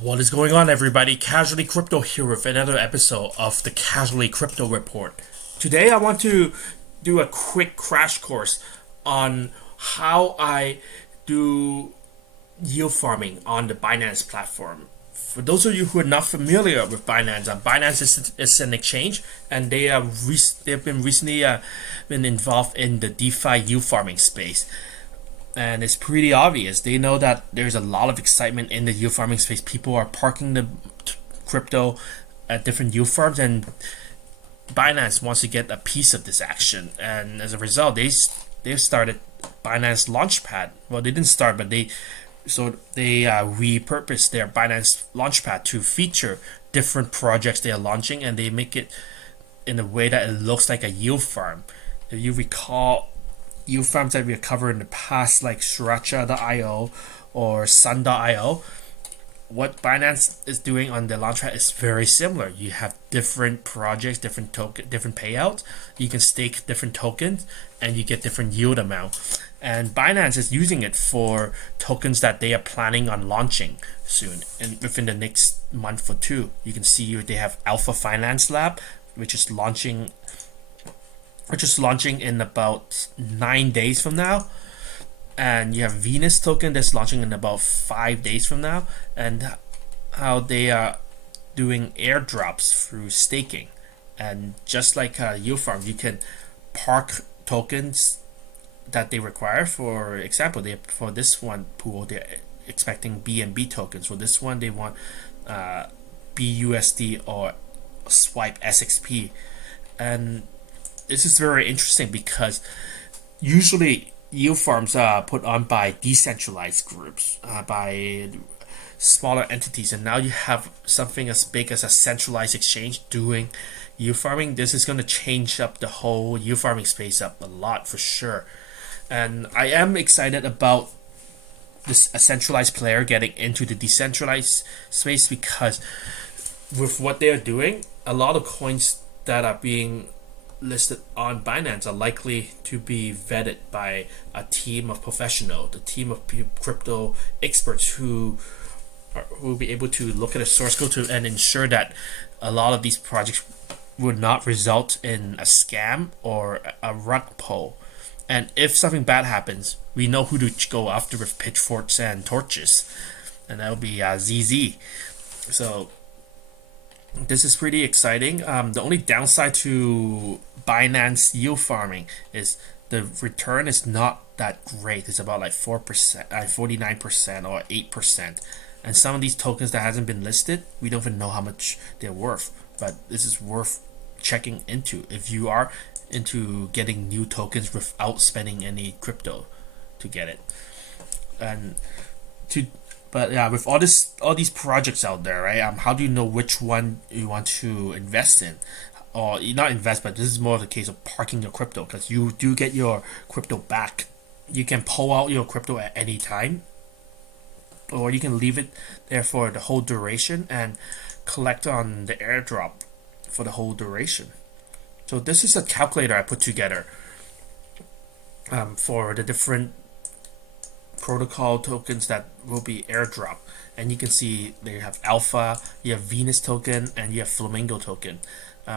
What is going on, everybody? Casually Crypto here with another episode of the Casually Crypto Report. Today, I want to do a quick crash course on how I do yield farming on the Binance platform. For those of you who are not familiar with Binance, Binance is an exchange, and they've been recently been involved in the DeFi yield farming space. And it's pretty obvious. They know that there's a lot of excitement in the yield farming space. People are parking the crypto at different yield farms, and Binance wants to get a piece of this action. And as a result, they've started Binance Launch Pad. Well, they didn't start, but they repurposed their Binance Launch Pad to feature different projects they are launching, and they make it in a way that it looks like a yield farm. If you recall, yield farms that we have covered in the past, like Sriracha.io or Sun.io, what Binance is doing on the Launchpad is very similar. You have different projects, different payouts. You can stake different tokens, and you get different yield amount. And Binance is using it for tokens that they are planning on launching soon, and within the next month or two. You can see they have Alpha Finance Lab, which is launching in about 9 days from now, and you have Venus token that's launching in about 5 days from now, and how they are doing airdrops through staking. And just like yield farm, you can park tokens that they require. For example, for this one pool, they're expecting BNB tokens. For this one, they want BUSD or Swipe SXP. And this is very interesting because usually yield farms are put on by decentralized groups, by smaller entities, and now you have something as big as a centralized exchange doing yield farming. This is going to change up the whole yield farming space up a lot for sure. And I am excited about a centralized player getting into the decentralized space, because with what they are doing, a lot of coins that are being listed on Binance are likely to be vetted by a team of professionals, a team of crypto experts who will be able to look at a source code and ensure that a lot of these projects would not result in a scam or a rug pull. And if something bad happens, we know who to go after with pitchforks and torches, and that will be ZZ. So this is pretty exciting. The only downside to Binance yield farming is the return is not that great. It's about like 4%, 49% or 8%. And some of these tokens that hasn't been listed, we don't even know how much they're worth. But this is worth checking into if you are into getting new tokens without spending any crypto to get it. But yeah, with all these projects out there, right? How do you know which one you want to invest in, or not invest? But this is more of the case of parking your crypto, because you do get your crypto back. You can pull out your crypto at any time, or you can leave it there for the whole duration and collect on the airdrop for the whole duration. So this is a calculator I put together for the different protocol tokens that will be airdrop, and you can see they have Alpha, you have Venus token, and you have Flamingo token.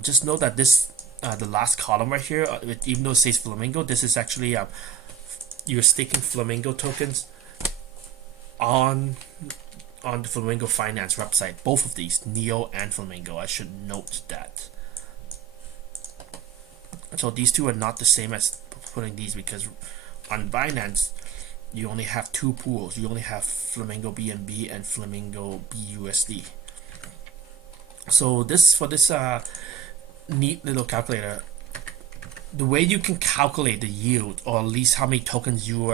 Just know that this the last column right here, even though it says Flamingo, this is actually you're staking Flamingo tokens on the Flamingo Finance website. Both of these, Neo and Flamingo, I should note that. So these two are not the same as putting these, because on Binance you only have two pools. You only have Flamingo BNB and Flamingo BUSD. So this neat little calculator, the way you can calculate the yield, or at least how many tokens you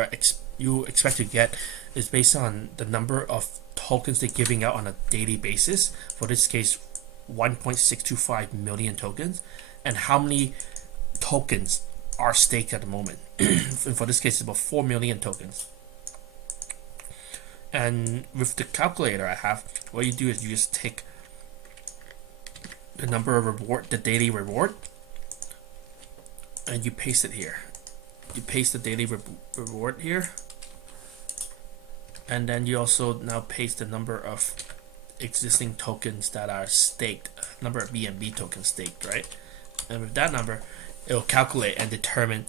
expect to get, is based on the number of tokens they're giving out on a daily basis. For this case, 1.625 million tokens, and how many tokens are staked at the moment. And for this case, it's about 4 million tokens. And with the calculator I have, what you do is you just take the number of the daily reward, and you paste it here. You paste the daily reward here, and then you also now paste the number of existing tokens that are staked, number of BNB tokens staked, right? And with that number, it will calculate and determine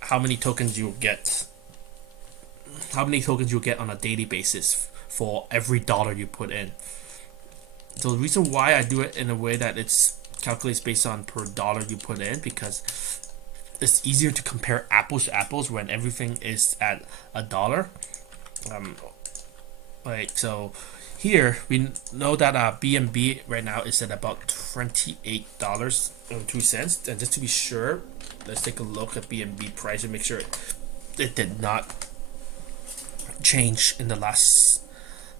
how many tokens you'll get on a daily basis for every dollar you put in. So the reason why I do it in a way that it's calculates based on per dollar you put in, because it's easier to compare apples to apples when everything is at a dollar. So here we know that BNB right now is at about $28.02. And just to be sure, let's take a look at BNB price and make sure it did not change in the last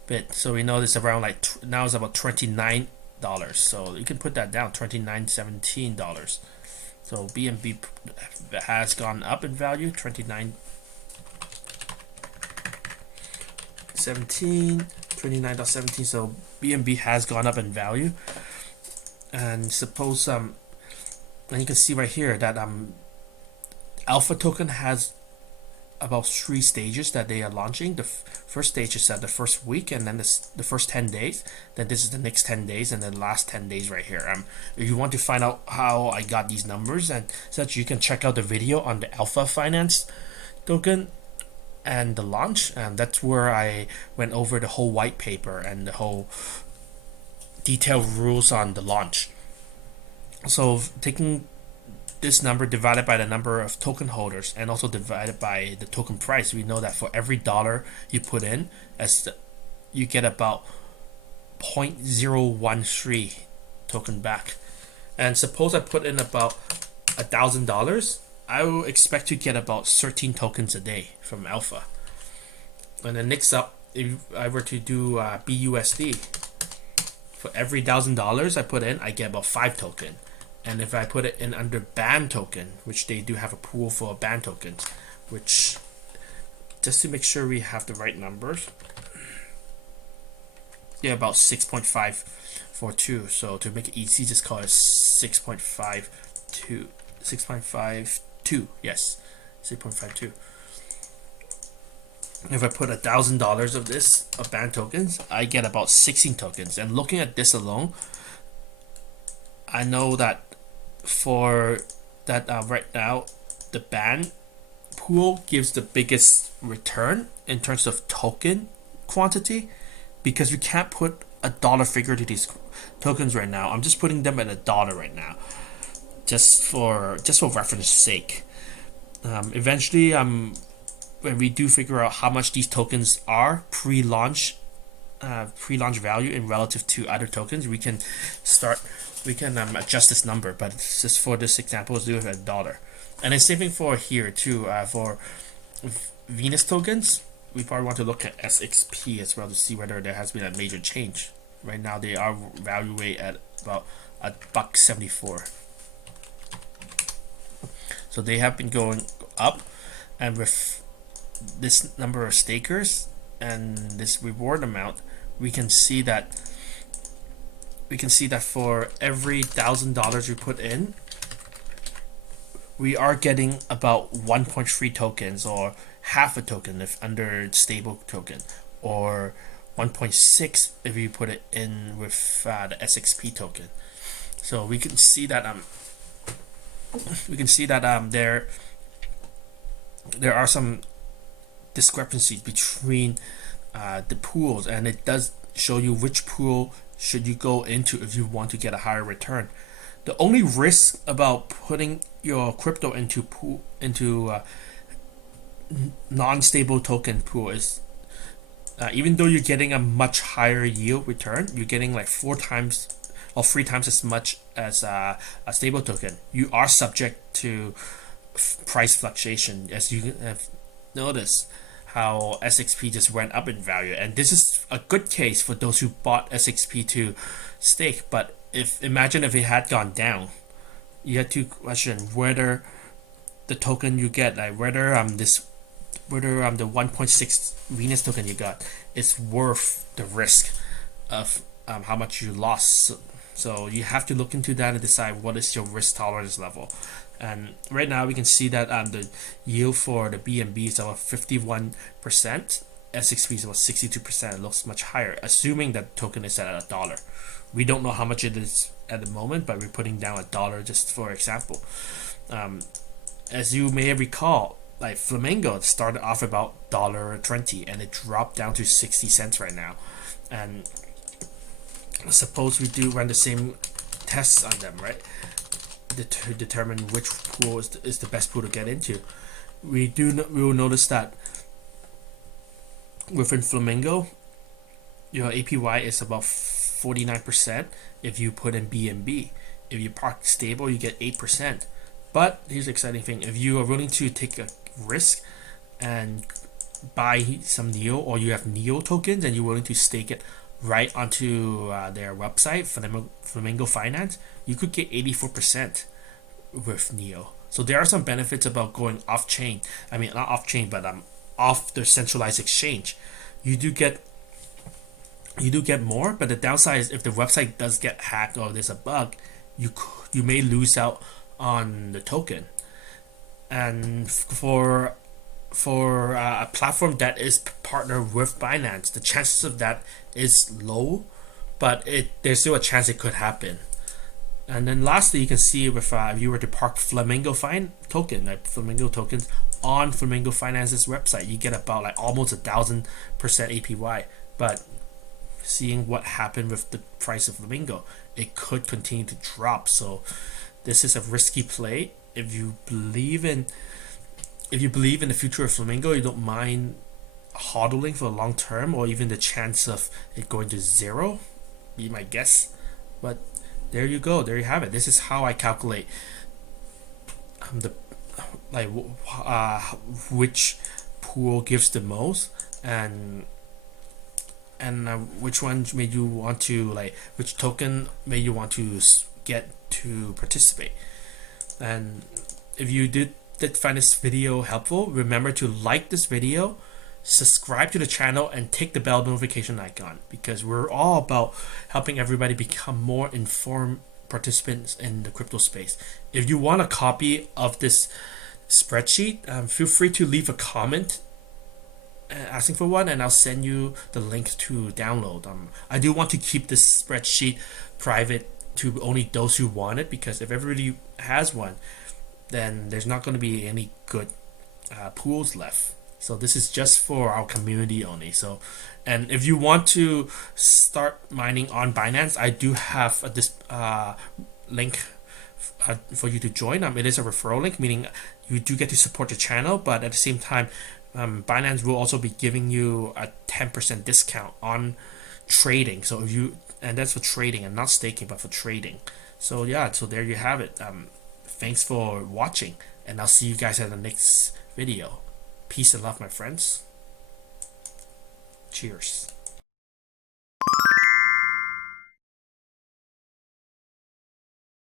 bit. So we know this around now it's about $29. So you can put that down, $29.17. So BNB has gone up in value, $29.17. So BNB has gone up in value. And suppose and you can see right here that Alpha token has about 3 stages that they are launching. The first stage is at the first week, and then the first 10 days. Then this is the next 10 days, and then the last 10 days right here. If you want to find out how I got these numbers and such, you can check out the video on the Alpha Finance token and the launch, and that's where I went over the whole white paper and the whole detailed rules on the launch. So taking this number divided by the number of token holders and also divided by the token price, we know that for every dollar you put in, you get about 0.013 token back. And suppose I put in about $1,000, I will expect to get about 13 tokens a day from Alpha. And then next up, if I were to do BUSD, for every $1,000 I put in, I get about 5 tokens. And if I put it in under band token, which they do have a pool for band tokens, which, just to make sure we have the right numbers, yeah, about 6.542. So to make it easy, just call it 6.52. 6.52. Yes, 6.52. If I put $1,000 of this of band tokens, I get about 16 tokens. And looking at this alone, I know that for that right now, the band pool gives the biggest return in terms of token quantity, because we can't put a dollar figure to these tokens right now. I'm just putting them at $1 right now, just for reference sake. Eventually, when we do figure out how much these tokens are pre-launch value in relative to other tokens, we can adjust this number, but it's just for this example, let's do it at $1. And then same thing for here too. For Venus tokens, we probably want to look at SXP as well to see whether there has been a major change. Right now they are valued at about $1.74. So they have been going up, and with this number of stakers and this reward amount, we can see that for every $1,000 we put in, we are getting about 1.3 tokens, or half a token if under stable token, or 1.6 if you put it in with the SXP token. So we can see that there are some discrepancies between the pools, and it does show you which pool should you go into if you want to get a higher return. The only risk about putting your crypto into non-stable token pool is even though you're getting a much higher yield return, you're getting like 4 times or 3 times as much as a stable token. You are subject to price fluctuation, as you have noticed how SXP just went up in value, and this is a good case for those who bought SXP to stake. But imagine if it had gone down, you had to question whether the token you get, like whether the 1.6 Venus token you got is worth the risk of how much you lost. So you have to look into that and decide what is your risk tolerance level. And right now we can see that the yield for the BNB is about 51%, SXP is about 62%. It looks much higher, assuming that token is at $1. We don't know how much it is at the moment, but we're putting down $1 just for example. As you may recall, like Flamingo started off about $1.20 and it dropped down to 60 cents right now. And suppose we do run the same tests on them, right? To determine which pool is the best pool to get into. We will notice that within Flamingo, your APY is about 49% if you put in BNB. If you park stable, you get 8%. But here's the exciting thing: if you are willing to take a risk and buy some NEO, or you have NEO tokens and you're willing to stake it right onto their website, Flamingo Finance, you could get 84% with NEO. So there are some benefits about going off chain. I mean, not off chain, but off their centralized exchange. You do get more, but the downside is if the website does get hacked or there's a bug, you may lose out on the token. And for a platform that is partnered with Binance, the chances of that is low, but there's still a chance it could happen. And then lastly, you can see with if you were to park Flamingo Flamingo tokens on Flamingo Finance's website, you get about like almost 1,000% APY. But seeing what happened with the price of Flamingo, it could continue to drop. So this is a risky play. If you believe in the future of Flamingo, you don't mind hodling for a long term, or even the chance of it going to zero, be my guess. But there you go, there you have it. This is how I calculate which pool gives the most, and which one may you want to which token may you want to get to participate. And if you did find this video helpful, remember to like this video, subscribe to the channel, and tick the bell notification icon, because we're all about helping everybody become more informed participants in the crypto space. If you want a copy of this spreadsheet, feel free to leave a comment asking for one, and I'll send you the link to download. I do want to keep this spreadsheet private to only those who want it, because if everybody has one, then there's not going to be any good pools left. So this is just for our community only. So, and if you want to start mining on Binance, I do have this link for you to join. It is a referral link, meaning you do get to support the channel, but at the same time, Binance will also be giving you a 10% discount on trading. So and that's for trading and not staking, but for trading. So yeah, so there you have it. Thanks for watching, and I'll see you guys in the next video. Peace and love, my friends. Cheers.